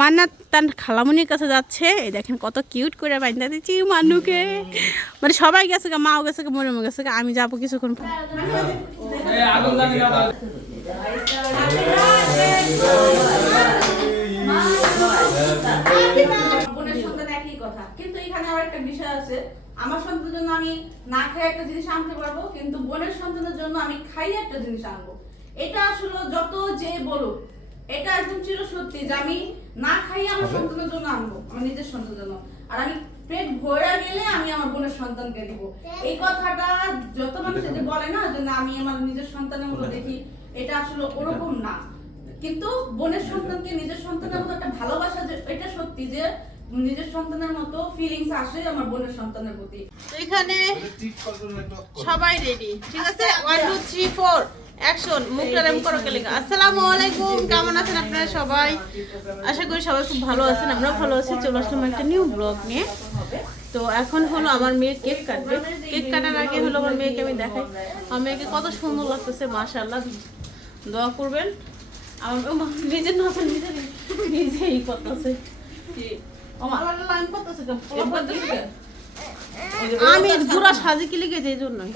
মান্নাত তার খালামুনির কাছে যাচ্ছে। এই দেখেন কত কিউট করে বাইন্দা দিচ্ছি মানুকে। মানে সবাই গেছে মাও গেছে গা, মরিমও গেছে আমি যাব কিছুক্ষণ কিন্তু এখানে আবার একটা বিষয় আছে। আমার সন্তানের জন্য আমি না খাই একটা জিনিস আনতে পারব, কিন্তু বোনের সন্তানের জন্য আমি খাই একটা জিনিস আনব। এটা আসলে যত যে বলুক এটা একদম চির সত্যি যে আমি না খাই আমার সন্তানের জন্য আনব আমার নিজের সন্তানের জন্য। আর আমি পেট ভরা গেলে আমি আমার বোনের সন্তানকে দিব। এই কথাটা যত মানুষ যে বলে না যে না আমি আমার নিজের সন্তানের মতো দেখি এটা আসলে ওরকম না। কিন্তু বোনের সন্তানকে নিজের সন্তানের মতো একটা ভালোবাসা যে এটা সত্যি যে নিজের সন্তানের মতো ফিলিংস আসে আমার বোনের সন্তানের প্রতি। তো এখানে সবাই রেডি ঠিক আছে? One two three four action মুখটা রেম করো কে লেখা আসসালামু আলাইকুম কেমন আছেন আপনারা সবাই? আশা করি সবাই খুব ভালো আছেন আমরাও ভালো আছি চলে আসলাম একটা নিউ ব্লগ নিয়ে। তো এখন হলো আমার মেয়ে কেক কাটবে। কেক কাটার আগে হলো আমার মেয়েকে আমি দেখাই। আমার মেয়েকে কত সুন্দর লাগতেছে মাশাআল্লাহ। দোয়া করবেন। আমার নিজের নতুন নিজে নিজেই করতেছে। আমি পুরো সাজে কি লিখে যে জন্যই?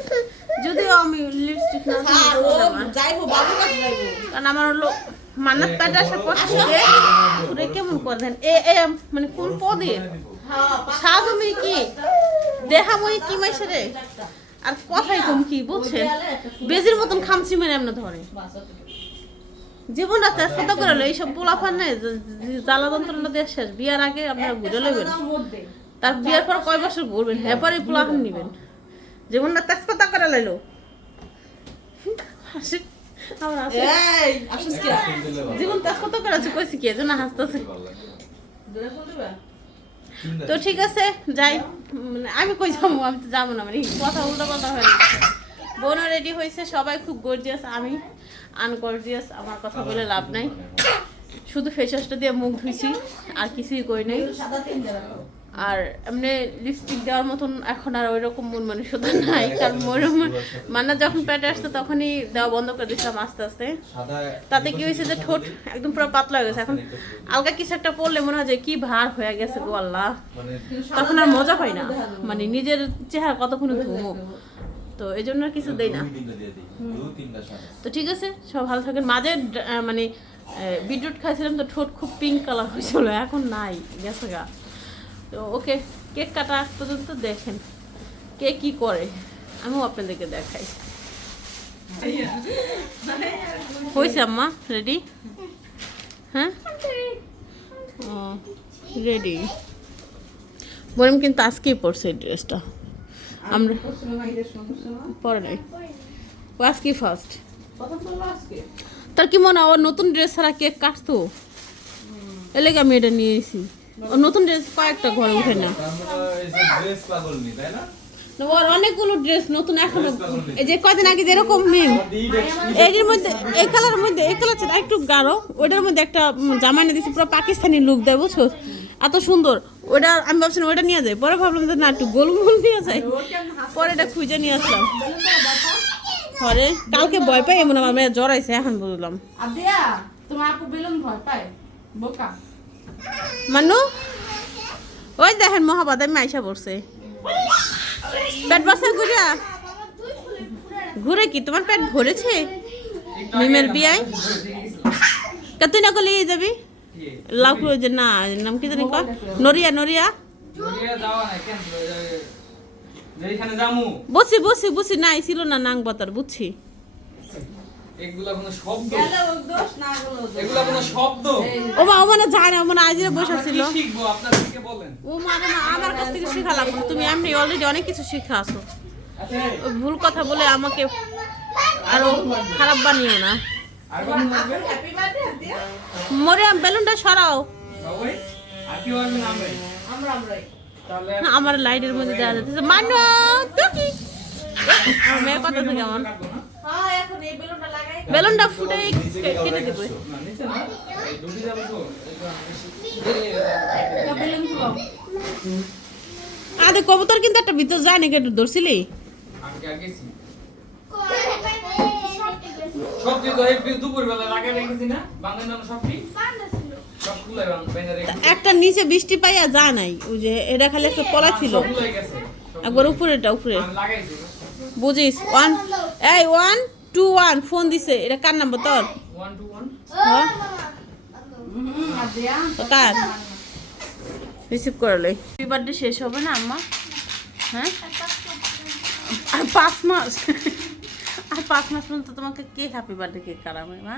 যদিও আমি লিপস্টিক না। যাইবো বাবু কাছে যাইবো। কারণ আমার হলো মান্নাত প্যাট আসার পর থেকে পুরো কেমন করে দেন? এ এ মানে কোন পদে? সাজমি কি? দেহাময়ী কি মাইছে রে? আর কথাই কম কি বুঝছেন? বেজির মতন খামচি মেরে এমনি ধরে। জীবনটা তেজপাতা করে লো এইসব পোলাফান নেই জ্বালা যন্ত্রণা দিয়ে শেষ। বিয়ার আগে আপনারা ঘুরে নেবেন তার বিয়ের পর কয় বছর ঘুরবেন? হ্যাঁ পরে পোলাহান নিবেন। জীবনটা তেজপাতা করে লাইলো। জীবন তেজপাতা করে আছে কইছি কি এজন্য হাসতেছে। তো ঠিক আছে যাই। মানে আমি কই যাব? আমি তো যাব না মানে কথা উল্টো কথা হয়ে গেছে। বোনও রেডি হয়েছে সবাই খুব গর্জিয়াস আমি আনগর্জিয়াস আমার কথা বলে লাভ নাই। শুধু ফেস ওয়াশটা দিয়ে মুখ ধুইছি আর কিছুই করি নাই। সাদা তিন দেওয়া আর এমনি লিপস্টিক দেওয়ার মতন এখন আর ওই রকম মন মানসিকতা নাই কারণ মনে মান্না যখন প্যাটে আসতো তখনই দেওয়া বন্ধ করে দিয়েছিলাম আস্তে আস্তে। তাতে কি হয়েছে যে ঠোঁট একদম পুরো পাতলা হয়ে গেছে। এখন আলগা কিছু একটা পড়লে মনে হয় যে কি ভার হয়ে গেছে গো আল্লাহ। তখন আর মজা পাই না। মানে নিজের চেহারা কতক্ষণ ধুমো। তো এই জন্য আর কিছু দেই না। তো ঠিক আছে সব ভালো থাকেন। মাঝে মানে বিটরুট খাইছিলাম তো ঠোঁট খুব পিঙ্ক কালার হয়েছিল এখন নাই গেছে গা। তো ওকে কেক কাটা পর্যন্ত দেখেন কে কি করে। আমিও আপনাদেরকে দেখাই। হয়েছে আম্মা? রেডি হ্যাঁ? ও রেডি বললাম কিন্তু আজকেই পড়ছে এই ড্রেসটা। আমরা পরে নাই। ও আজকেই ফার্স্ট তার কি মনে হয় নতুন ড্রেস ছাড়া কেক কাটতো? এর লেগে আমি এটা নিয়ে নতুন ড্রেস কয়েকটা ঘরে উঠে না। না, ওর অনেকগুলো ড্রেস নতুন এখনও। এই যে কয়দিন আগে যেরকম মিম এর মধ্যে এই কালারের মধ্যে এই কালার ছাড়া একটু গাঢ় ওইটার মধ্যে একটা জামা এনে দিয়েছি পুরো পাকিস্তানি লুক দেয় বুঝছ? এত সুন্দর। ওটা আমি ভাবছিলাম ওটা নিয়ে যাই পরে ভাবলাম যে না একটু গোল গোল নিয়ে যাই। পরে এটা খুঁজে নিয়ে আসলাম। পরে কালকে ভয় পাই এমন আমার মেয়ে জ্বর আইছে এখন বুঝলাম। তোমার আপু বেলুন ভয় পায়। বোকা। মানু? ওই দেখেন মহাবাদামি আইসা পড়ছে। পেট বসা ঘুরিয়া ঘুরে কি? তোমার পেট ভরেছে? মিমের বিয়ায়? কত না করলে যাবি? লাউ যে না নাম কি জানি কয়? নরিয়া নরিয়া বসি বসি বসি নাই ছিল না নাং বাতার বুঝছি। এগুলা কোনো শব্দ? গেলে ওর দোষ না গেলেও দোষ। এগুলা কোনো শব্দ? ও মা ও মানে যায় ও মানে আজরে বসে ছিল। শিখব? আপনার থেকে বলেন। ও মানে না আমার কাছ থেকে শেখা লাগবে তুমি এমনি অলরেডি অনেক কিছু শিখে আসো আচ্ছা ভুল কথা বলে আমাকে আরও খারাপ বানিও না। মরিয়াম বেলুনটা সরাও। আমরা আমরা আমরাই। তাহলে আমার লাইটের মধ্যে দেওয়া যাচ্ছে। মানো তো কি? আমার মেয়ের কথা তো কেমন হ্যাঁ এখন এই বেলুনটা লাগাই বেলুনটা ফুটে কেটে দেবে। আরে কবুতর কিন্তু একটা ভিতর যায় নাকি একটু ধরছিলি? একটা নিচে বৃষ্টি পাইয়া যা নাই ওই যে এটা খালি একটা পলা ছিল। একবার উপরেটা উপরে বুঝিস ওয়ান এই ওয়ান। টু ওয়ান ফোন দিছে। এটা কার নাম্বার তোর? হ্যাঁ কার? রিসিভ করলে হ্যাপি বার্থডে শেষ হবে না আম্মা? হ্যাঁ? আর পাঁচ মাস। আর পাঁচ মাস পর্যন্ত তোমাকে কে হ্যাপি বার্থডে কেক কাটাবে মা?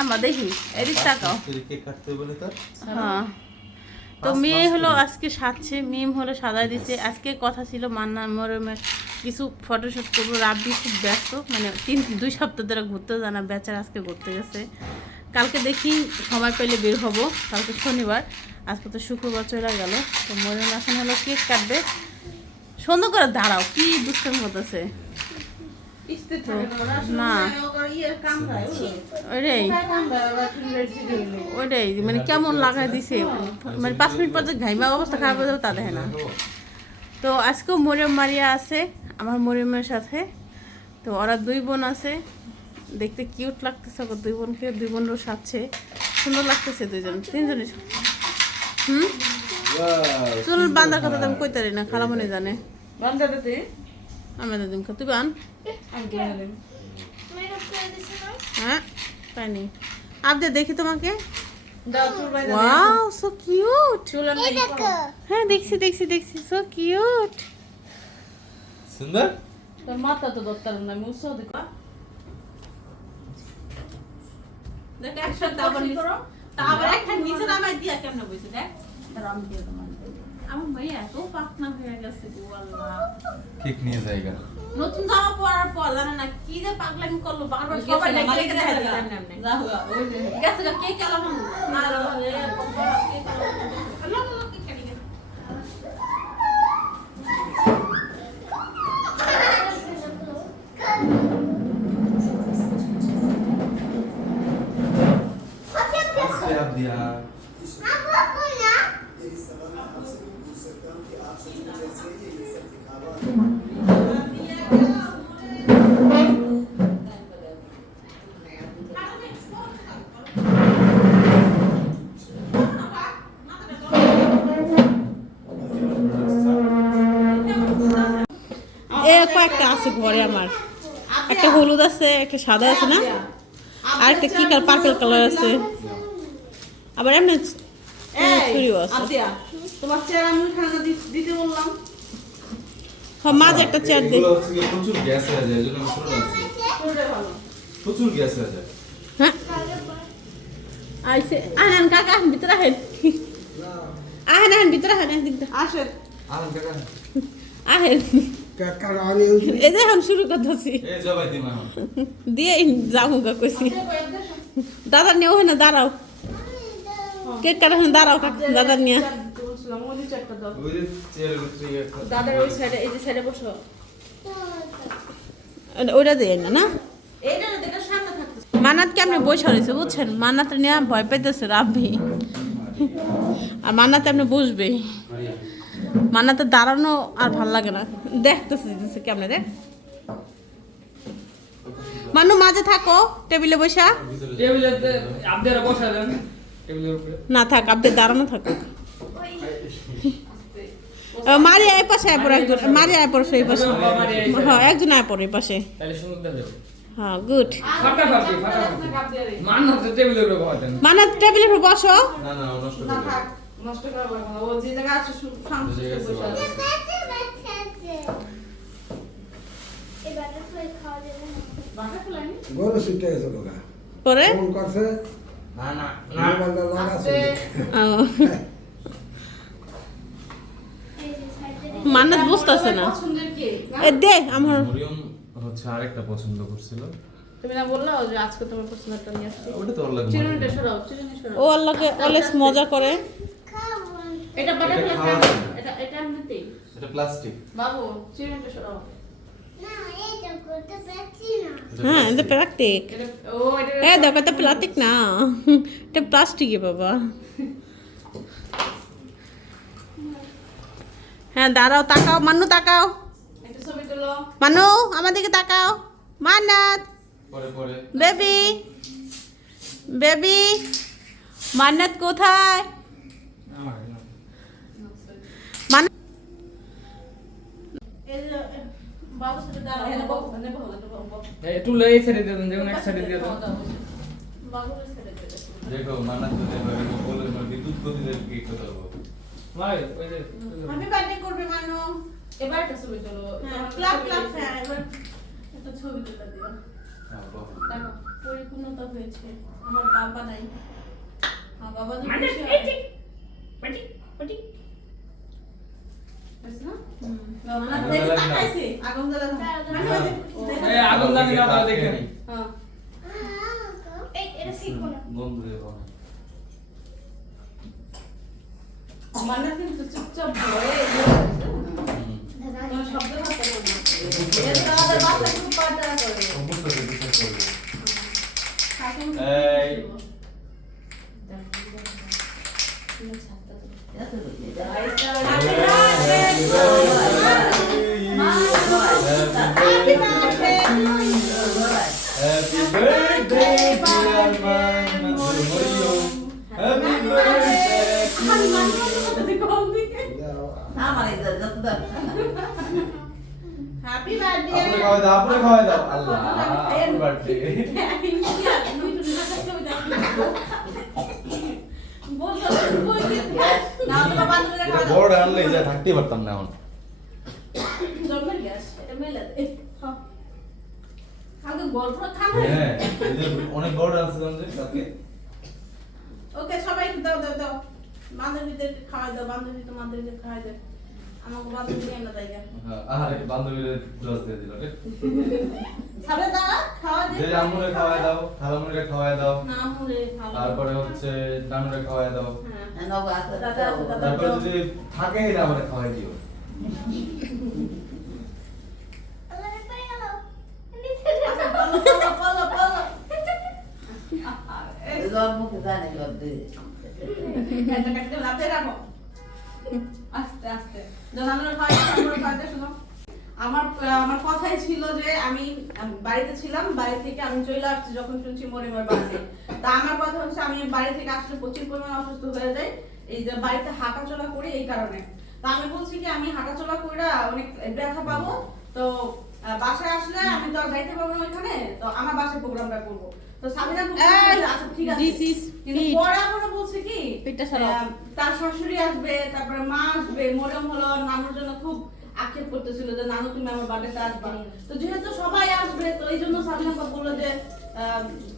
আম্মা দেখি। এদিক তাকাও। কেক কাটতে বলে তার? হ্যাঁ। তো মেয়ে হলো আজকে সাজছে মিম হলো সাজাই দিচ্ছে আজকে কথা ছিল মান্না মরমের কিছু ফটোশ্যুট করব। রাব্বি খুব ব্যস্ত মানে তিন দুই সপ্তাহ ধরে ঘুরতে জানা বেচার আজকে ঘুরতে গেছে। কালকে দেখি সময় পেলে বের হব কালকে শনিবার। আজকে তো শুক্রবার চলে গেল তো মরম এখন হলো কেক কাটবে। সুন্দর করে দাঁড়াও কি স্থির থাকে না, ওরা আসলে না। ওরা ইয়ের কামড়ায়, বুঝলো? ওইটাই। কোথায় কামড়ায়, ওরা ফিঙ্গার চিড়ে হইল। ওইটাই মানে কেমন লাগাই দিছে? মানে পাঁচ মিনিট পর যে ঘাইমা অবস্থা খারাপ হয়ে যাবে তা দেখে না। তো আজকেও মরিয়ম মারিয়া আছে আমার মরিয়মের সাথে। তো ওরা দুই বোন আছে। দেখতে কিউট লাগতেছে ওকে দুই বোনকে দুই বোনও সাজছে। সুন্দর লাগতেছে দুইজন তিনজনে হুম? চুল বান্ধার কথা তো আমি কইতে পারি না খালামনি জানে। বান্ধা দিতে, আমি দিন তুই বান। হ্যাঁ পাইনি আবদে দেখি তোমাকে। Wow so cute. হ্যাঁ দেখছি দেখছি দেখছি সো কিউট সুন্দর তোর মাথা তো ধরতাম না, আমি উৎসাহ দিই। দেখ একসাথে আবার নিচে তা আবার একটা নিচে নামাই দিয়া কেমনে বইছে দেখ দাঁড়াও, আমি দিয়ে দেবো, আমি দিয়ে দেবো। আমার ভাই এত পাকনা হয়ে গেছে গো আল্লাহ। কেক নিয়ে জায়গা নতুন জামা পরার পর জানে না কি যে পাগলামি করল বারবার সবাই গেছে ডেকে দেখা। গেছে কে কেলাম না রে বাবা, কে কেলাম? হলুদ আছে একটা সাদা আছে না? আর একটা কি কালার? পার্পল কালার আছে। আবার এমনি এই, ছুরিও আছে। তোমার চেহারা আমি ওখানে দি- দিতে বললাম। হ্যাঁ মাঝে একটা চেয়ার দে। এগুলো হচ্ছে প্রচুর গ্যাস হয়ে যায় এজন্য ছোট রাখছি প্রচুর গ্যাস হয়ে যায়। হ্যাঁ? আইসে আহেন কাকা আহেন ভিতরে আহেন। আহেন আহেন ভিতরে আহেন আহেন কাকা। এই যে এখন শুরু করতেছি। দিয়ে যাব গা কইছি। দাদা নিয়ে ওখানে দাঁড়াও। কেক কাটা ওখানে দাঁড়াও দাদা নিয়ে। দাদার ওই সাইডে এই যে সাইডে বসো। ওইটা দিয়ে না না? এইটা না এটা সামনে থাকতে মানাত কেমনি বসে রয়েছে বুঝছেন? মানাত নিয়ে ভয় পেতেছে রাব্বি। আর মানাতে আপনি বসবে মানাতে দাঁড়ানো আর ভালো লাগে না। দেখতেছে দিতেছে কেমনে দেখ। মানু মাঝে থাকো টেবিলে বসা। টেবিলে আপনারা বসা দেন। টেবিলের উপরে। না থাক আপনি দাঁড়ানো থাকো। মারি আয় পাশে আয় পড়ো একজন মারি আয় পড়ো। সেই পাশে। হ্যাঁ একজন আয় পড়ো এই পাশে। তাহলে হ্যাঁ গুড। মান মানাত টেবিলের উপর বসো না না নষ্ট করে নষ্ট করা ও যে জায়গায় আছে সু- শান্ত যে জায়গায় আছে বসে আছে বাটা ফেলাইনি গরু ছুটে গেছে লোকা পরে? ফোন করছে না না মোবাইলটা লাগা আস্তে। ও। মান্নাত বুঝতেছে না। এ দে আমার। মরিয়ম হচ্ছে আরেকটা পছন্দ করছিল। তুমি না বললা যে আজকে তোমার পছন্দেরটা নিয়ে আসছি। ওটা তো ওর লাগে চিরুনিটা সরাও চিরুনি সরাও। ও আল্লাহকে অলস মজা করে। এটা বাটা এটা ফেলা খাওয়া খাবে। যাবে না। এটা এটা এমনিতেই। এটা প্লাস্টিক। বাবু চিরুনিটা সরাও। হ্যাঁ এটা প্লাস্টিক এ দেখো এটা প্লাস্টিক না এটা প্লাস্টিকই বাবা হ্যাঁ দাঁড়াও তাকাও মান্নু তাকাও মান্নু আমার দিকে তাকাও মান্নাত বেবি বেবি মান্নাত কোথায় মান- এই যে, বাবুর সাথে দাঁড়াও, এখানে বকো, এখানে বকো, এখানে বকো। এই একটু লে এই দিয়ে দেন যেমন এক সাইডে দিয়ে দেন। বাবুর সাথে দিয়ে দাও। দেখো মানা তো দেখো বলে তোমার বিদ্যুৎ গতিতে কি করতে হবে ভাই ওই যে হ্যাপি বার্থডে করবে মানু এবার একটা ছবি তোলো ক্লাব ক্লাব হ্যাঁ এবার একটা ছবি তুলে দিও। হ্যাঁ পরিপূর্ণতা হয়েছে আমার বাবা নাই। আমার বাবা যদি মানে খুশি এই হয়। ঠিক পাটি পাটি হয়েছে না? হুম। বাবা না, আগুন না। না। জানি না তাহলে দেখে নি হ্যাঁ। বন্ধু কিন্তু চুপচাপ ভয়ে শব্দ করতে পারে না। হ্যাপি বার্থডে আপনি খাওয়াই দাও আপনি খাওয়াই দাও আল্লাহ হ্যাপি বার্থডে বড় আনলে যা থাকতেই পারতাম না এখন হ্যাঁ এই যে অনেক বড় তাকে ওকে সবাই দাও দাও দাও বান্ধবীদের খাওয়াই দাও বান্ধবী তো বান্ধবীদের খাওয়াই দাও আমাকে বান্ধবী তাই হ্যাঁ, আরে বান্ধবীর ড্রেস দিয়ে দিল রে সামনে দাঁড়া খাওয়া যে দিয়ে আম্মুরে খাওয়াই দাও খালামুরে দাও। না তারপরে হচ্ছে নানুরে খাওয়াই দাও। হ্যাঁ। তারপরে যদি থাকে এটা আমারে খাওয়াই দিও। আচ্ছা, এটা কাটতে রাতে রাখো। আমরা আমার কথাই ছিল যে আমি বাড়িতে ছিলাম বাড়ি থেকে আমি চলে আসছি যখন শুনছি মরিমার বাড়িতে। তা আমার কথা হচ্ছে আমি বাড়ি থেকে আসলে প্রচুর পরিমাণে অসুস্থ হয়ে যাই এই যে বাড়িতে হাঁটাচলা করি এই কারণে। তা আমি বলছি কি আমি হাঁটাচলা করে অনেক ব্যথা পাবো তো বাসায় আসলে আমি তো আর যাইতে পারব না ওইখানে তো আমার বাসায় প্রোগ্রামটা করব। তো সাবিনা আচ্ছা ঠিক আছে। কিন্তু পরে আবার বলছে কি পেটটা সরাও। তার শাশুড়ি আসবে তারপরে মা আসবে মরম হলো নানুর জন্য খুব আক্ষেপ করতেছিল যে নানু তুমি আমার বাড়িতে আসবে। তো যেহেতু সবাই আসবে তো এই জন্য সাবিনা বলল যে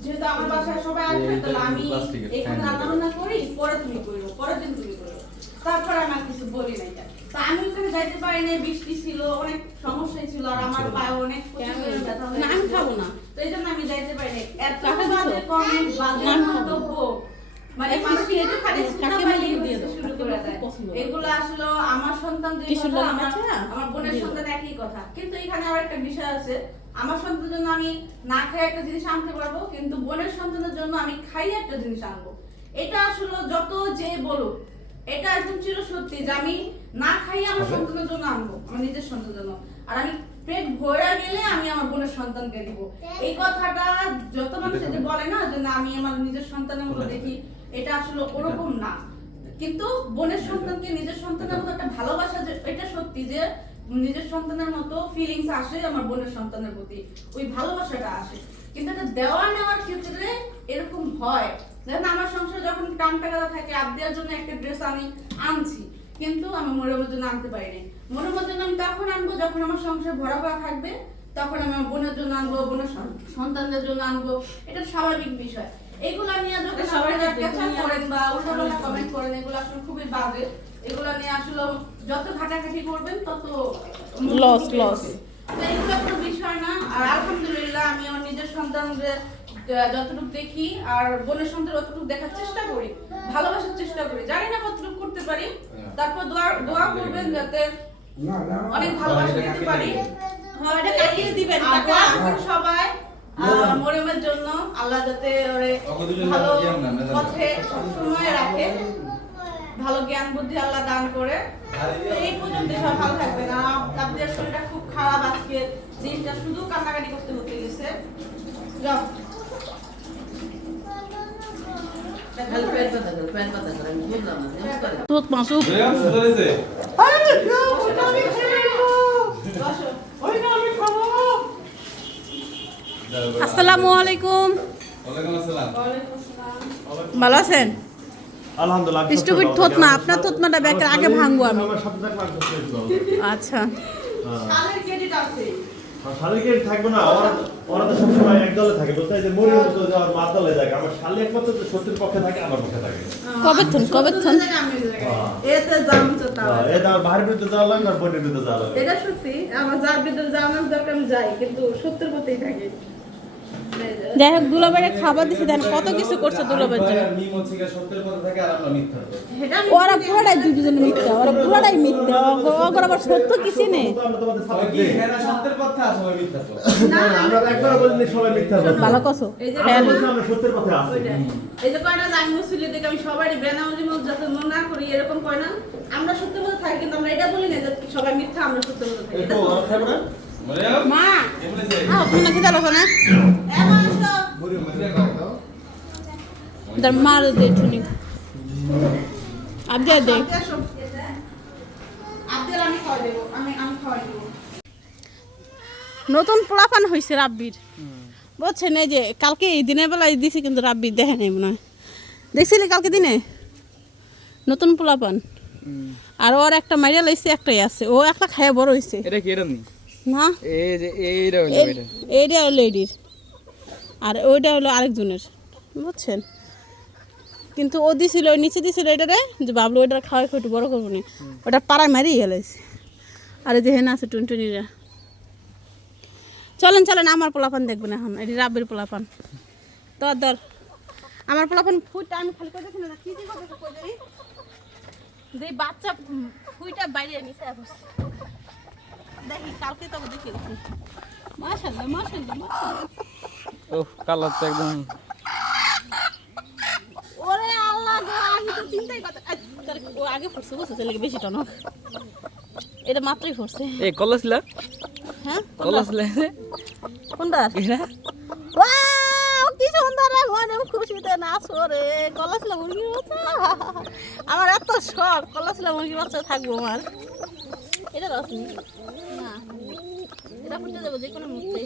যেহেতু আমার বাসায় সবাই আসবে তাহলে আমি এখানে রান্না বান্না করি পরে তুমি করো পরের দিন তুমি করো। তারপর আমি কিছু বলি নাই তা আমি ওখানে যাইতে পারি নাই বৃষ্টি ছিল অনেক সমস্যাই ছিল আর আমার পায়ে অনেক ব্যথা আমি খাব না। তো এই জন্য আমি যাইতে পারি নাই। এত বাজে কমেন্ট বাজে না, আমি খাব। মন্তব্য। মানে এই মানুষ খালি কাকে সুতা দিয়ে শুরু করে দেয়। এগুলো আসলে আমার সন্তান যে কথা, আমার আছে না? আমার বোনের সন্তান একই কথা। কিন্তু এখানে আবার একটা বিষয় আছে। আমার সন্তানের জন্য আমি না খাই একটা জিনিস আনতে পারব কিন্তু বোনের সন্তানের জন্য আমি খাই একটা জিনিস আনব। এটা আসলে যত যে বলুক। এটা একদম চির সত্যি যে আমি না খাই আমার সন্তানের জন্য আনব আমার নিজের সন্তানের জন্য। আর আমি পেট ভরা গেলে আমি আমার বোনের সন্তানকে দিব। এই কথাটা যত মানুষ যে বলে না যে না আমি আমার নিজের সন্তানের মতো দেখি এটা আসলে ওরকম না। কিন্তু বোনের সন্তানকে নিজের সন্তানের মতো একটা ভালোবাসা যে এটা সত্যি যে নিজের সন্তানের মতো ফিলিংস আসে আমার বোনের সন্তানের প্রতি। ওই ভালোবাসাটা আসে। কিন্তু এটা দেওয়া নেওয়ার ক্ষেত্রে এরকম হয়। দেখেন আমার সংসারে যখন টান টাকা থাকে আবদিয়ার জন্য একটা ড্রেস আমি আনছি। কিন্তু আমি মনের জন্য আনতে পারিনি। মনের জন্য আমি তখন আনব যখন আমার সংসার ভরা ভরা থাকবে তখন আমি বোনের জন্য আনব বোনের সন্তানদের জন্য আনব। এটা স্বাভাবিক বিষয়। এগুলো নিয়ে যখন সবাই করেন বা উল্টাপাল্টা কমেন্ট করেন এগুলো আসলে খুবই বাজে। এগুলো নিয়ে আসলে যত ঘাটাঘাটি করবেন তত loss. তো এগুলো কোনো বিষয় না। আর আলহামদুলিল্লাহ আমি আমার নিজের সন্তানদের যতটুকু দেখি আর বোনের সন্তান যতটুকু দেখার চেষ্টা করি ভালোবাসার চেষ্টা করি। জানি না কতটুকু করতে পারি তারপর দোয়া দোয়া করবেন যাতে না না। অনেক ভালোবাসা দিতে পারি। হ্যাঁ, এটা কাটিয়ে দিবেন? সবাই জন্য। আল্লাহ যাতে ওরে ভালো না, না। পথে সবসময় রাখে। ভালো জ্ঞান বুদ্ধি আল্লাহ দান করে। তো এই পর্যন্ত সব ভালো আর আপনাদের শরীরটা খুব খারাপ আজকে। দিনটা শুধু কান্নাকাটি করতে হতে গেছে যাও রেয়াম আসসালামু আলাইকুম। ভালো আছেন? স্টুপিড সত্যি থোত ভালো না আছি। আপনার থোতমাটা ব্যাগের আগে ভাঙবো আমি। আচ্ছা। তাদের ক্রেডিট আছে আর শালিকে থাকব না ওরা ওরা তো সবসময় একদলে থাকে বলতে যে মরিয়ম তো যাওয়ার মার দলে থাকে আমার শালি একমাত্র তো শত্রুর পক্ষে থাকে আমার পক্ষে থাকে। কবে থন কবে থন? এতে জাম তো তাও এটা আমার ভাইয়ের বিরুদ্ধে যাওয়া লাগে আর বোনের বিরুদ্ধে যাওয়া লাগে এটা সত্যি আমার যার ভিতরে জানার দরকার আমি যাই কিন্তু শত্রুর পথেই থাকি। যাই হোক দুলাবাইরে খাবার দিছে দেন কত কিছু করছে জন্য। সত্যের ওরা পুরোটাই দুজন মিথ্যা ওরা পুরোটাই মিথ্যা। আবার সত্য কিছু নেই। দিই। সত্যের ভালো কছো এই যে আমরা বলছি সত্যের পথে আছি ওইটা। এই যে কয় না যে মুসলিম দেখে আমি সবারই বেনামাজি মত যাতে মনে না করি এরকম কয় না আমরা সত্য কথা থাকি কিন্তু আমরা এটা বলি না যে সবাই মিথ্যা আমরা সত্য কথা থাকি। মা এমনি যে আহ পুনা কি দালো না এমন তো মরিয়ম মরিয়ম দাও তার মার দে আবদে দে। নতুন পোলাপান হয়েছে রাব্বির। বুঝছেন এই যে কালকে এই দিনের বেলায় দিছি কিন্তু রাব্বির দেখে নেই মনে হয়। দেখছিলি কালকে দিনে? নতুন পোলাপান। আর ওর একটা মাইরা লাইছে একটাই আছে। ও একটা খায় বড় হয়েছে এটা কি নি? এইটা হলো লেডির আর ওইটা হলো আরেকজনের বুঝছেন? কিন্তু ও দিছিল নিচে দিছিল এটারে যে বাবলু ওইটা খাওয়াই একটু বড় করব নি। ওটা পাড়ায় মারিয়ে গেলাইছে। আর যে হেনা আছে টুনটুনিরা। চলেন চলেন আমার পোলাপান দেখবেন এখন। এটি রাব্বির পোলাপান। দর দর আমার পোলাপান ফুইটা আমি খালি করে দেখি না কি যে বাচ্চা ফুইটা বাইরে নিচে দেখি কালকে তো দেখি মাশাআল্লাহ মাশাআল্লাহ মাশাআল্লাহ ও কালার তো একদম। ওরে আল্লাহ গো আমি তো চিন্তাই করতে আই, তোর ও আগে পড়ছে বুঝছ? ছেলেকে বেশি টানো এটা মাত্রই পড়ছে। এই কলা ছিল হ্যাঁ? কলা কোনটা? এটা? ওয়াও কি সুন্দর রে খুশিতে নাচো রে। কলাসলা মুরগির বাচ্চা? আমার এত শখ কলাসলা মুরগির বাচ্চা থাকব আমার। এটা রসনি ফুটে যাব যে কোনো মুহূর্তে।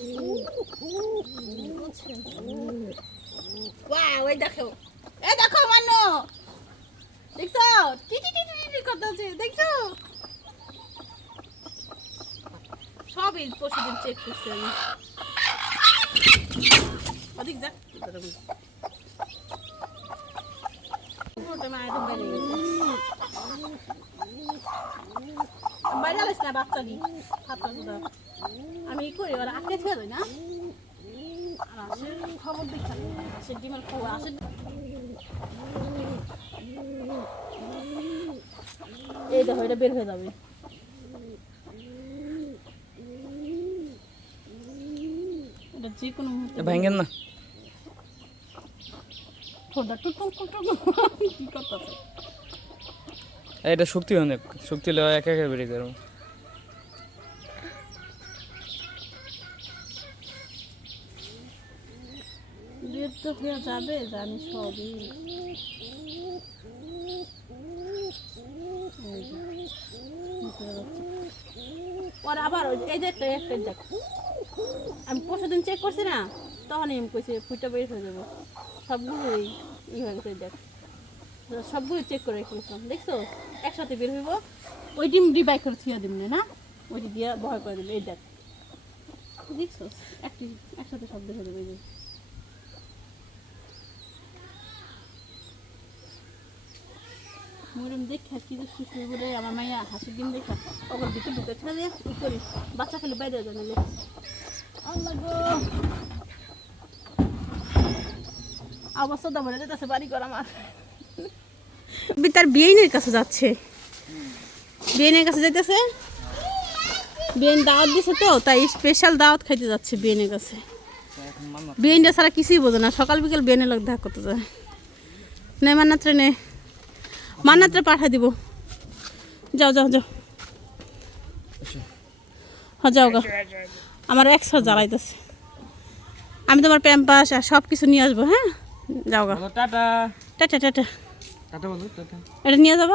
ওয়াও ওই দেখো। এই দেখো মানো দেখছ? টিটি টিটি টিটি করতেছে, দেখছ? সবই পরশুদিন চেক করছি আমি অধিক যাক পুরোটা মা একদম বাইরে গেছে বাচ্চা কি? দুটা আমি করি ওরা আটকে না? আর খবর দেখি আসে ডিমের খবর আসে এই দেখো এটা বের হয়ে যাবে। এটা যে কোনো মুহূর্তে ভাঙেন না। ঠোঁটটা টুটুম টুটুম কি করতেছে? এটা শক্তি অনেক শক্তি হলে একা একা বেরিয়ে যাব বের তো হয়ে যাবে? জানি সবই। ওর আবার এই যে একটা একটা দেখ। আমি পরশু দিন চেক করছি না, তখনই আমি কইছি ফুটটা বের হয়ে যাব। সবগুলোই ই হয়ে গেছে দেখ। সবগুলো চেক করে রেখেছিলাম দেখছ? একসাথে বের হইব। ওই ডিম ডিবাই করে থিয়া দিম না ওইটি দিয়ে ভয় করে দিল, এই দেখ। দেখছ? একটি একসাথে সব বের হয়ে এই যে। মরম দেখা আমার মাইয়া ডিম দেখা ওগুলো ভিতরে ঢুকে ছেড়ে বাচ্চা খেলে বাইরে জানে লোক আল্লাহ গো। অবস্থা দামড়ে যেতেছে, বাড়ি কর আমার। তার বিয়েনের কাছে যাচ্ছে। বিয়েনের কাছে যাইতেছে? বিয়েন দাওয়াত দিছে তো, তাই স্পেশাল দাওয়াত খাইতে যাচ্ছে বিয়েনের কাছে। বিয়েনটা ছাড়া কিছুই বোঝে না, সকাল বিকেল বিয়েনের লোক দেখা করতে যায়। নে মান্নাত্রে নে মান্নাত্রে পাঠা দিব। যাও যাও যাও। হ্যাঁ যাও গা। আমার একশো জ্বালাইতেছে। আমি তোমার প্যাম্পাস আর সব কিছু নিয়ে আসব হ্যাঁ? যাও গা। টাটা। Tata tata. এটা নিয়ে যাব?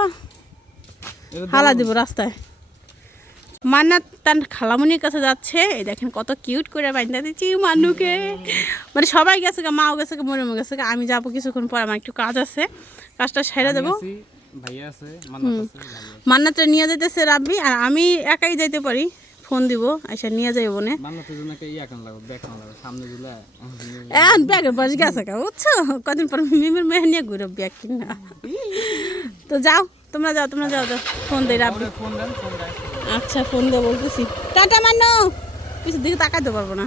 হালা দিব রাস্তায়। মান্নাত তার খালামুনির কাছে যাচ্ছে। এই দেখেন কত কিউট করে বাইন্দা দিচ্ছি মানুকে। মানে সবাই গেছে গা মাও গেছে গা মরিমও গেছে আমি যাব কিছুক্ষণ পর আমার একটু কাজ আছে। কাজটা সেরে দেবো মান্নাত নিয়ে যেতেছে রাব্বি আর আমি একাই যাইতে পারি। ফোন দিব আচ্ছা নিয়ে যাই বোনে ইয়া এখন ব্যাগের বয়স গেছে কা বুঝছ? কদিন পর মিমের মেয়ে নিয়ে ঘুরে ব্যাগ কিনা। তো যাও তোমরা যাও তোমরা যাও যাও। ফোন দেই রাব্বি। ফোন দেন ফোন দেন। আচ্ছা ফোন দিয়ে বলতেছি। টাটা মানো কিছু দিকে তাকাইতে পারব না।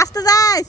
আসতে যাইস।